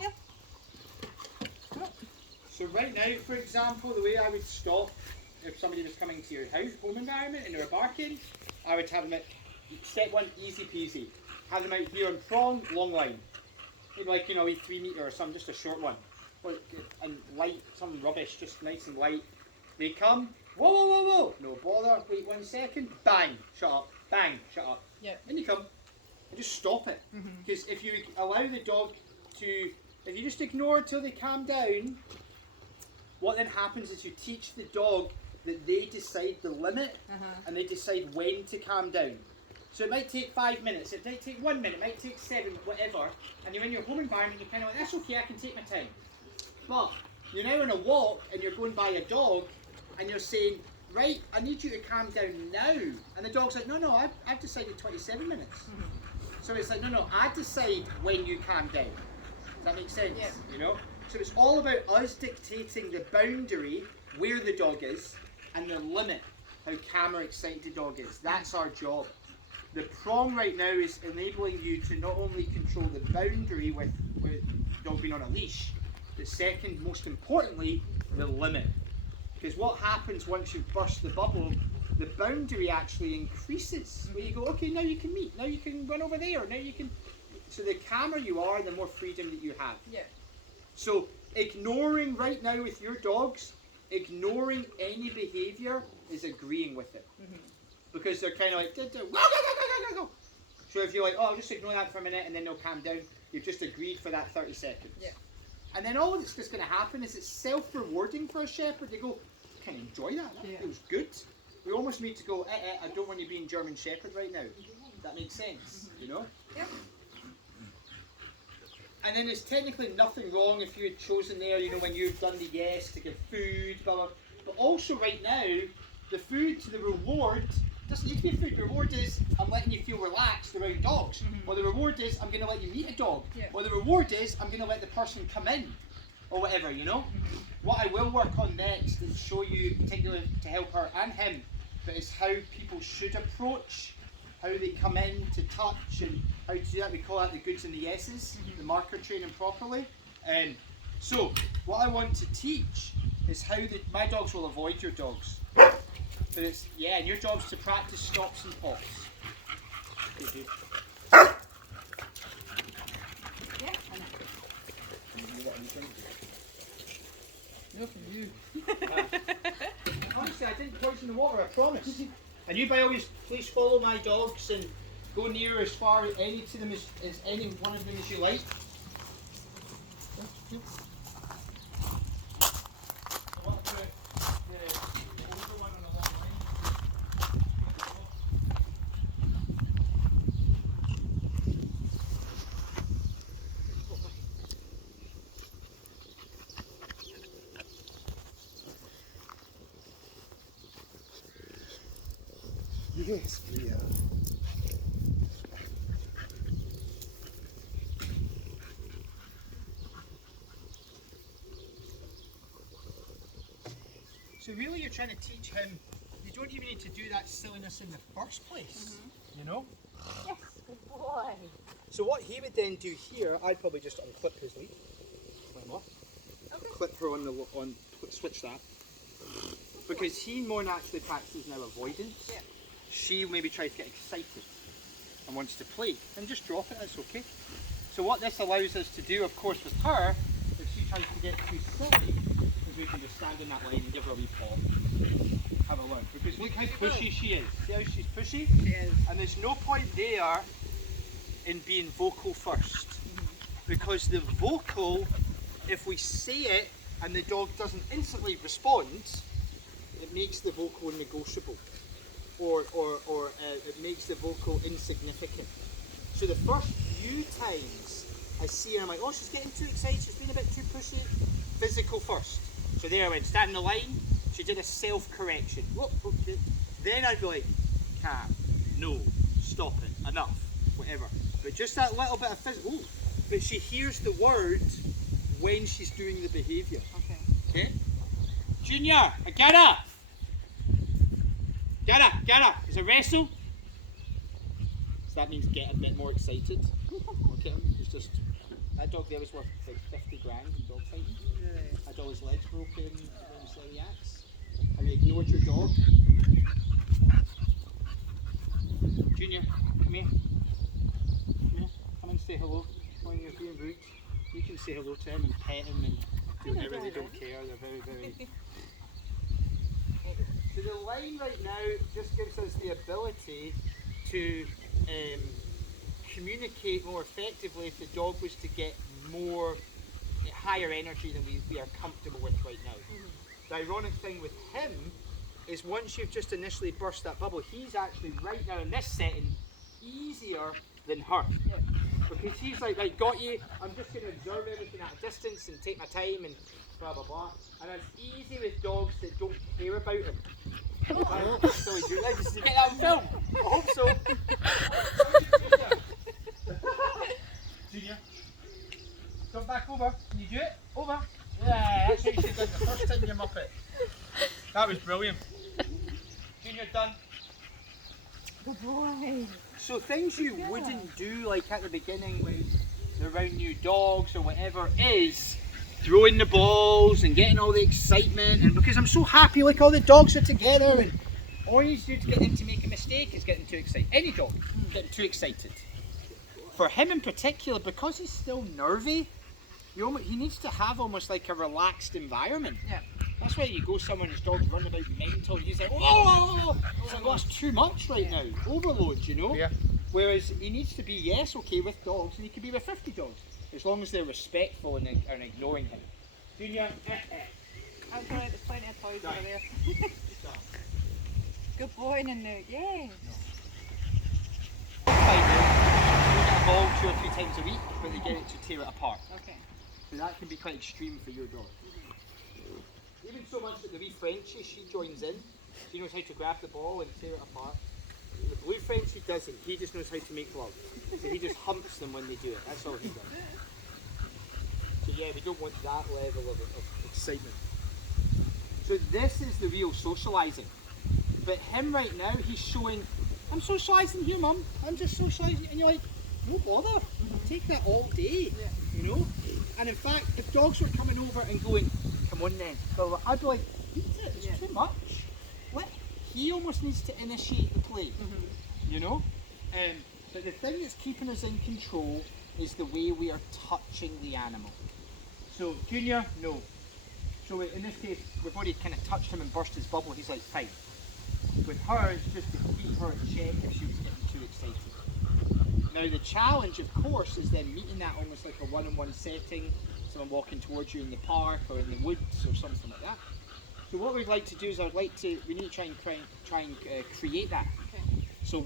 Yeah. So right now, for example, the way I would stop if somebody was coming to your house, home environment, and they were barking, I would have them at step one, easy peasy. Have them out here on prong, long line. Maybe like, you know, a 3 metre or something, just a short one. And light, some rubbish, just nice and light. They come, whoa, whoa, whoa, whoa, no bother, wait 1 second, bang, shut up, bang, shut up. Yep. Then you come, and just stop it. Because if you allow the dog to, if you just ignore it till they calm down, what then happens is you teach the dog that they decide the limit and they decide when to calm down. So it might take 5 minutes, it might take 1 minute, it might take 7, whatever. And you're in your home environment, you're kind of like, that's okay, I can take my time. But you're now on a walk and you're going by a dog and you're saying, right, I need you to calm down now. And the dog's like, no, I've decided 27 minutes. So it's like, no, I decide when you calm down. Does that make sense? Yeah. You know? So it's all about us dictating the boundary, where the dog is, and the limit, how calm or excited the dog is. That's our job. The prong right now is enabling you to not only control the boundary with the dog being on a leash, but second, most importantly, the limit. Because what happens once you've burst the bubble, the boundary actually increases. Where you go, okay, now you can meet, now you can run over there, now you can... So the calmer you are, the more freedom that you have. Yeah. So ignoring right now with your dogs, ignoring any behaviour is agreeing with it. Because they're kind of like, go. So if you're like, oh, I'll just ignore that for a minute and then they'll calm down, you've just agreed for that 30 seconds. Yeah. And then all that's just going to happen is it's self-rewarding for a shepherd. They go, I can enjoy that, that feels good. We almost need to go, I don't want you being German shepherd right now. Does that make sense? You know? Yeah. And then there's technically nothing wrong if you had chosen there, you know, when you've done the yes to give food, blah, blah. But also right now, the food to the reward doesn't need to be food. The reward is I'm letting you feel relaxed around dogs. Or the reward is I'm going to let you meet a dog. Yeah. Or the reward is I'm going to let the person come in. Or whatever, you know. What I will work on next is show you, particularly to help her and him, but it's how people should approach, how they come in to touch and how to do that. We call that the goods and the yeses, the marker training properly. So what I want to teach is how my dogs will avoid your dogs. So it's, yeah, and your job's to practice stops and pops. Okay, dude. Yeah. No, from you. Honestly, I didn't poison the water, I promise. And you by always, please follow my dogs and go near as far any to them as any one of them as you like. Yes, dear. So really you're trying to teach him, you don't even need to do that silliness in the first place, you know? Yes, good boy. So what he would then do here, I'd probably just unclip his lead. Let him off. Okay. Clip her switch that. Because he more naturally practices now avoidance. Yeah. She maybe tries to get excited and wants to play. And just drop it, that's okay. So what this allows us to do, of course, with her, if she tries to get too silly, is we can just stand in that line and give her a wee paw. Have a look. Because look how pushy she is. See how she's pushy? She is. And there's no point there in being vocal first. Because the vocal, if we say it and the dog doesn't instantly respond, it makes the vocal negotiable. Or it makes the vocal insignificant. So the first few times I see her, I'm like, oh, she's getting too excited, she's being a bit too pushy. Physical first. So there I went, stand in the line, she did a self-correction. Then I'd be like, calm, no, stop it, enough, whatever. But just that little bit of physical, but she hears the word when she's doing the behaviour. Okay. Okay? Junior, get up! Get up! Is it wrestle? So that means get a bit more excited. Okay, it's just That dog there was worth like 50 grand in dog fighting. Really? Had all his legs broken, all his celiacs. Have you ignored your dog? Junior, come here. Junior, come and say hello. When you're being rude, you can say hello to him and pet him and do whatever. They don't care. They're very, very. So the line right now just gives us the ability to communicate more effectively if the dog was to get more higher energy than we are comfortable with right now. The ironic thing with him is once you've just initially burst that bubble, he's actually right now in this setting easier than her. Yeah. Because he's like, right, got you, I'm just going to observe everything at a distance and take my time and blah blah blah. And it's easy with dogs that don't care about him. So did you get that on film? I hope so. Junior, come back over. Can you do it? Over. Yeah, that's what you should have done the first time you muppet. That was brilliant. Junior, done. Good boy. So things you wouldn't do like at the beginning when they're around new dogs or whatever is throwing the balls and getting all the excitement, and because I'm so happy like all the dogs are together, and all you need to do to get them to make a mistake is get them too excited. Any dog, get them too excited. For him in particular, because he's still nervy, he needs to have almost like a relaxed environment. Yeah. That's why you go somewhere and his dog's running about mental, and he's like, oh, that's too much right now, overload, you know? Yeah. Whereas he needs to be, yes, okay with dogs, and he can be with 50 dogs, as long as they're respectful and ignoring him. Junior, I'm sorry, there's plenty of toys Done. over there. Good boy, Nunu. Yeah. They get a ball 2 or 3 times a week, but they get it to tear it apart. Okay. So that can be quite extreme for your dog. Even so much that the wee Frenchie, she joins in. She knows how to grab the ball and tear it apart. The blue Frenchie doesn't. He just knows how to make love. So he just humps them when they do it. That's all he does. So yeah, we don't want that level of excitement. So this is the real socialising. But him right now, he's showing, I'm socialising here, Mum. I'm just socialising. And you're like, no bother. I'll take that all day. Yeah. You know? And in fact, if dogs were coming over and going, come on then, well, I'd be like, beat it, it's too much. He almost needs to initiate the play, you know? But the thing that's keeping us in control is the way we are touching the animal. So, Junior, no. So in this case, we've already kind of touched him and burst his bubble, he's like, fine. With her, it's just to keep her in check if she was getting too excited. Now the challenge, of course, is then meeting that almost like a one-on-one setting, someone walking towards you in the park or in the woods or something like that. So what we'd like to do is we need to try and create that. Okay. So